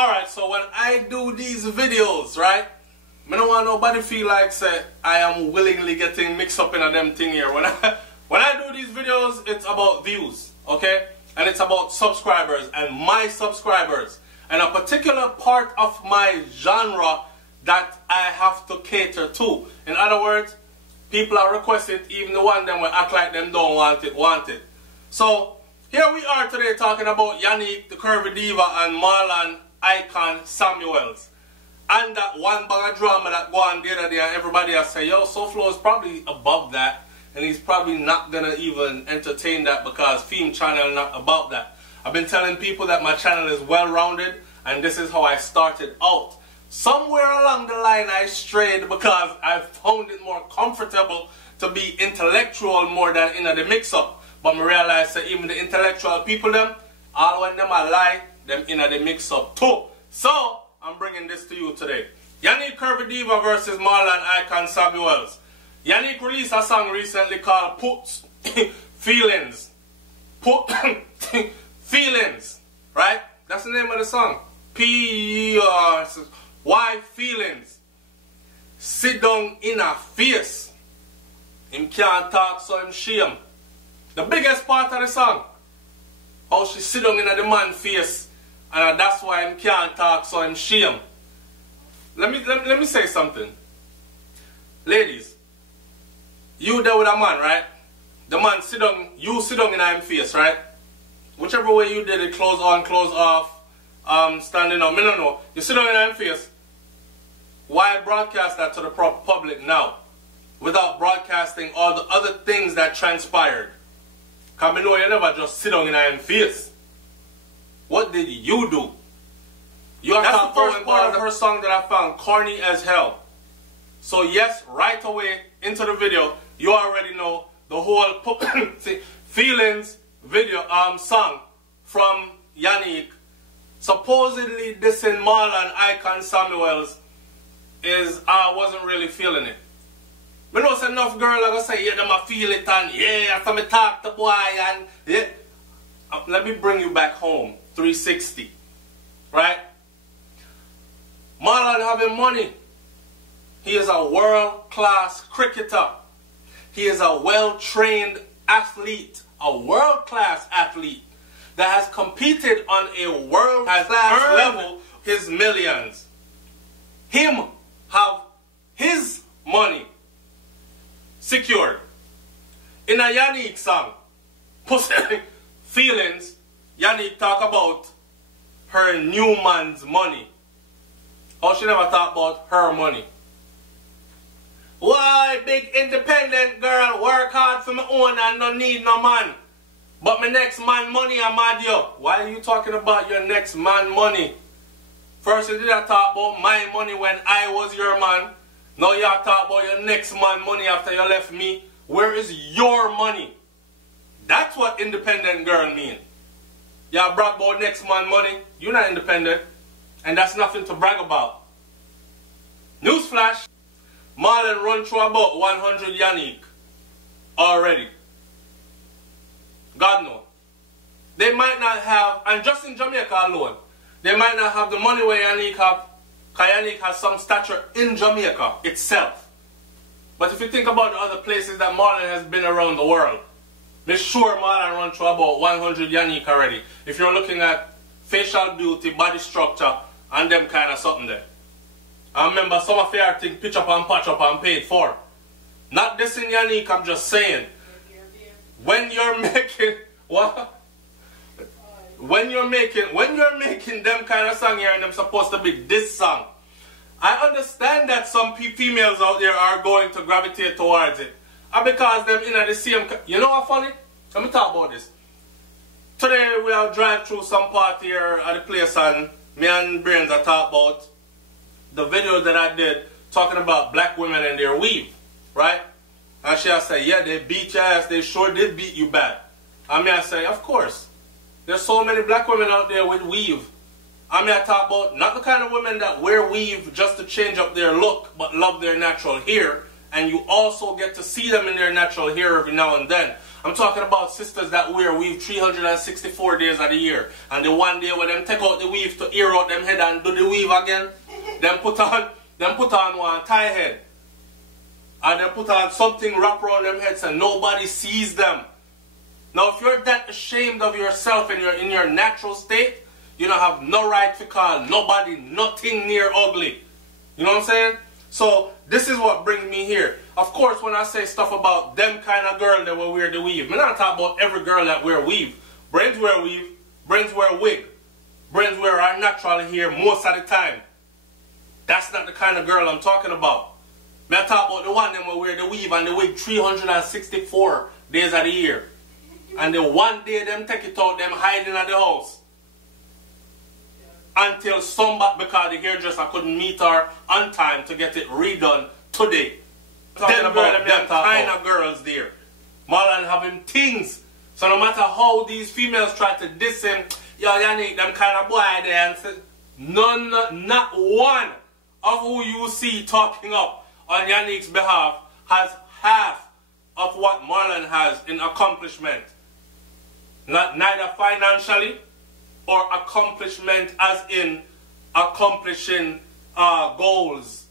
Alright, so when I do these videos, right, I don't want nobody feel like say I am willingly getting mixed up in a them thing here. When I do these videos, it's about views, okay? And it's about subscribers and my subscribers. And a particular part of my genre that I have to cater to. In other words, people are requesting, even the one them will act like them don't want it. So, here we are today talking about Yanique, the Curvy Diva, and Marlon, Icon, Samuels. And that one bag of drama that go on the other day, and everybody has said, yo, SouFlo is probably above that, and he's probably not going to even entertain that because Theme Channel not about that. I've been telling people that my channel is well-rounded, and this is how I started out. Somewhere along the line I strayed because I found it more comfortable to be intellectual more than in the mix-up. But I realized that even the intellectual people them, all when them are lie, them in the mix-up too. So, I'm bringing this to you today. Yanique Curvy Diva versus Marlon Icon Samuels. Yanique released a song recently called Put Feelings. Put Feelings. Right? That's the name of the song. P-Y Feelings. Sit down in her face. Him can't talk so him shame. The biggest part of the song. How she sit down in the man's face. And that's why him can't talk so him shame. Let me say something. Ladies. You there with a man, right? The man sit down, you sit down in his face, right? Whichever way you did it, clothes on, clothes off, standing up, I don't know. You sit down in his face. Why broadcast that to the public now? Without broadcasting all the other things that transpired. Because I know you never just sit down in his face. What did you do? That's the first part of her song that I found corny as hell. So yes, right away into the video, you already know the whole Feelings video song from Yanique. Supposedly dissing Marlon Icon Samuels is I wasn't really feeling it. But no, enough girl are gonna say, yeah, them I feel it and yeah, after me talk to boy and yeah. Let me bring you back home. 360. Right? Marlon having money. He is a world-class cricketer. He is a well-trained athlete. A world-class athlete that has competed on a world-class level his millions. Him have his money secured. In a Yanique song, Feelings, Yanique talk about her new man's money. Or she never talk about her money. Why, big independent girl, work hard for my own and no need no man. But my next man money I'm mad yo. Why are you talking about your next man money? First you did I talk about my money when I was your man. Now you talk about your next man money after you left me. Where is your money? That's what independent girl mean. Y'all brag about next man money. You're not independent. And that's nothing to brag about. Newsflash. Marlon run through about 100 Yanique already. God knows. They might not have, and just in Jamaica alone, they might not have the money where Yanique have, because Yanique has some stature in Jamaica itself. But if you think about the other places that Marlon has been around the world, be sure Marlon run through about 100 Yanique already. If you're looking at facial beauty, body structure, and them kind of something there. I remember some of your things pitch up and patch up and paid for. Not this in Yanique, I'm just saying. When you're making what? When you're making them kind of song here and them supposed to be this song. I understand that some females out there are going to gravitate towards it. And because them in the same, you know what funny? Let me talk about this. Today we'll drive through some part here at the place and me and Brains are talk about the video that I did talking about black women and their weave, right? And she'll say, yeah, they beat your ass, they sure did beat you bad. And me I say, of course. There's so many black women out there with weave. I mean I talk about not the kind of women that wear weave just to change up their look, but love their natural hair and you also get to see them in their natural hair every now and then. I'm talking about sisters that wear weave 364 days of the year, and the one day when them take out the weave to air out them head and do the weave again, them put on one tie head, and then put on something wrap around them heads and nobody sees them. Now if you're that ashamed of yourself and you're in your natural state, you don't have no right to call nobody nothing near ugly. You know what I'm saying? So this is what brings me here. Of course, when I say stuff about them kind of girl that will wear the weave, I'm not talking about every girl that wear weave. Brains wear weave, brains wear wig. Brains wear our natural hair most of the time. That's not the kind of girl I'm talking about. I'm talking about the one that will wear the weave and the wig 364 days of the year. And the one day them take it out, them hiding at the house. Until somebody, because the hairdresser couldn't meet her on time to get it redone today. Talking about them kind of girls there. Marlon having things. So no matter how these females try to diss him, yo Yanique, them kind of boy there, and say, not one of who you see talking up on Yanique's behalf has half of what Marlon has in accomplishment. Neither financially or accomplishment as in accomplishing goals,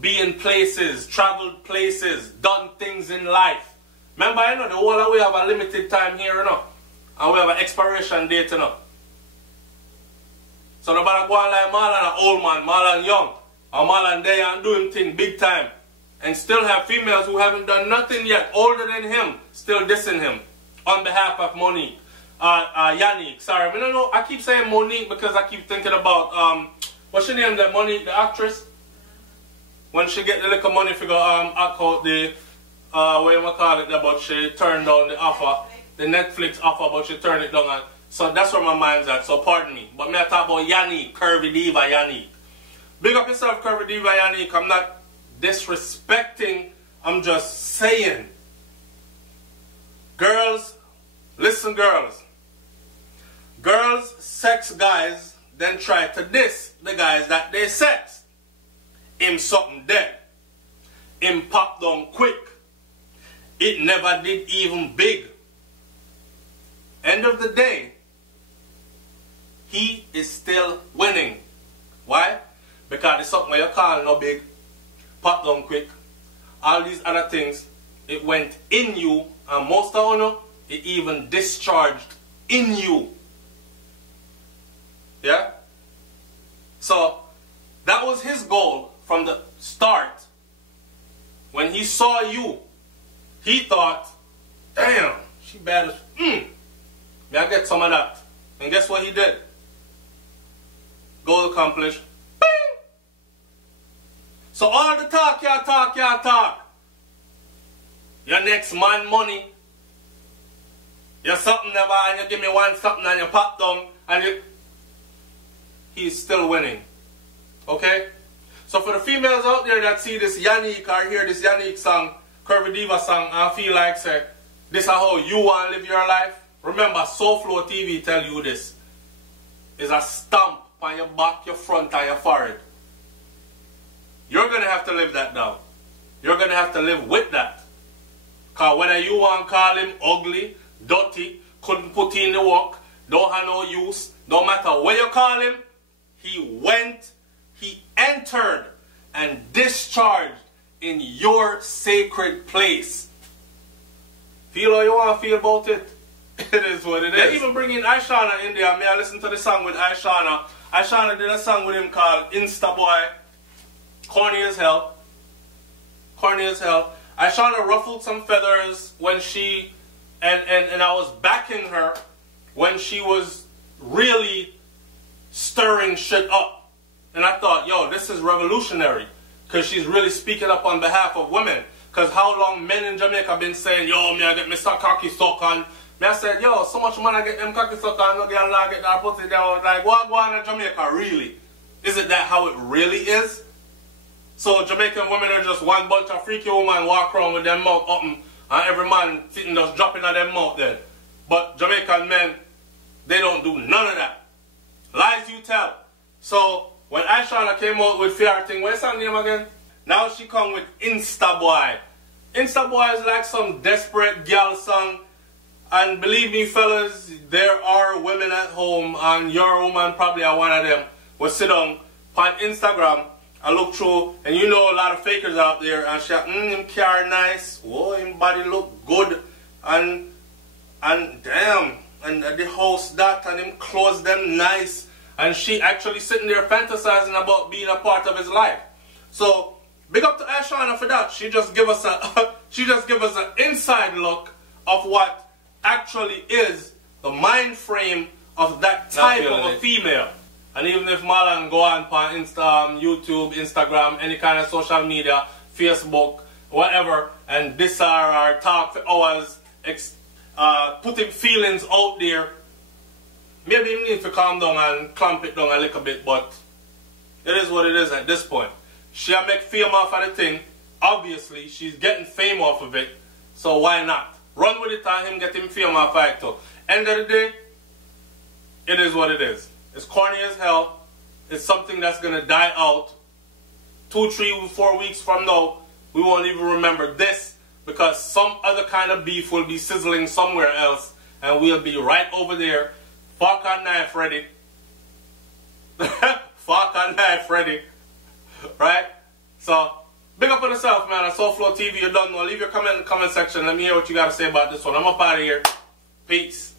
being places, traveled places, done things in life. Remember, you know, the whole of we have a limited time here, you know, and we have an expiration date, you know. So nobody go on like Marlon, an old man, Marlon young, or Marlon there and doing things big time, and still have females who haven't done nothing yet, older than him, still dissing him on behalf of Monique. Yanique, sorry, I don't know, I keep saying Monique because I keep thinking about, what's her name, that Monique, the actress? When she get the little money figure, act out the, what you call it, but she turned down the offer, the Netflix offer, but she turned it down. And, so that's where my mind's at, so pardon me. But me I talk about Yanique, Curvy Diva Yanique. Big up yourself, Curvy Diva Yanique. I'm not disrespecting, I'm just saying. Girls, listen girls. Girls sex guys, then try to diss the guys that they sex. Him something dead. Him pop down quick. It never did even big. End of the day, he is still winning. Why? Because it's something where you call no big, pop down quick. All these other things, it went in you, and most of you, it even discharged in you. Yeah? So, that was his goal from the start. When he saw you, he thought, damn, she bad as, may I get some of that? And guess what he did? Goal accomplished. Bing! So all the talk, talk. Your next man money. You're something never, and you give me one something and you pop down, and you... He's still winning. Okay? So for the females out there that see this Yanique or hear this Yanique song, Curvy Diva song, and feel like, say, this is how you want to live your life, remember, SouFLoTV tell you this. It's a stamp on your back, your front, and your forehead. You're going to have to live that down. You're going to have to live with that. Because whether you want to call him ugly, dirty, couldn't put in the work, don't have no use, no matter what you call him, he entered and discharged in your sacred place. Feel how you want to feel about it? It is what it is. They even bring in Ishawna in there. May I listen to the song with Ishawna? Ishawna did a song with him called Insta Boy. Corny as hell. Corny as hell. Ishawna ruffled some feathers when she, and I was backing her when she was really stirring shit up. And I thought, yo, this is revolutionary. Because she's really speaking up on behalf of women. Because how long men in Jamaica been saying, yo, me I get Mr. Cocky suck on. Me I said, yo, so much man I get them cocky suck on, no girl I get that pussy down. Like, what going on in Jamaica, really? Is it that how it really is? So Jamaican women are just one bunch of freaky women walk around with their mouth open, and every man sitting just dropping on their mouth then. But Jamaican men, they don't do none of that. Lies you tell. So when Ishawna came out with Fear thing, what's her name again? Now she come with Insta Boy. Insta Boy is like some desperate girl song. And believe me, fellas, there are women at home, and your woman probably are one of them, will sit on Instagram and look through, and you know a lot of fakers out there, and she him car nice, oh, him body look good, and damn, and the house that, and him clothes them nice, and she actually sitting there fantasizing about being a part of his life. So big up to Ishawna for that. She just give us an inside look of what actually is the mind frame of that type of a female. And even if Marlon go on YouTube, Instagram, any kind of social media, Facebook, whatever, and this our talk for hours, putting feelings out there, maybe you need to calm down and clamp it down a little bit, but it is what it is at this point. She'll make fame off of the thing. Obviously, she's getting fame off of it, so why not? Run with it and him get him fame off of it too. End of the day, it is what it is. It's corny as hell. It's something that's going to die out. 2, 3, 4 weeks from now, we won't even remember this because some other kind of beef will be sizzling somewhere else and we'll be right over there. Fork and knife ready. Fork and knife ready. Right? So, big up on yourself, man. On SouFLoTV, you don't know. Leave your comment in the comment section. Let me hear what you got to say about this one. I'm up out of here. Peace.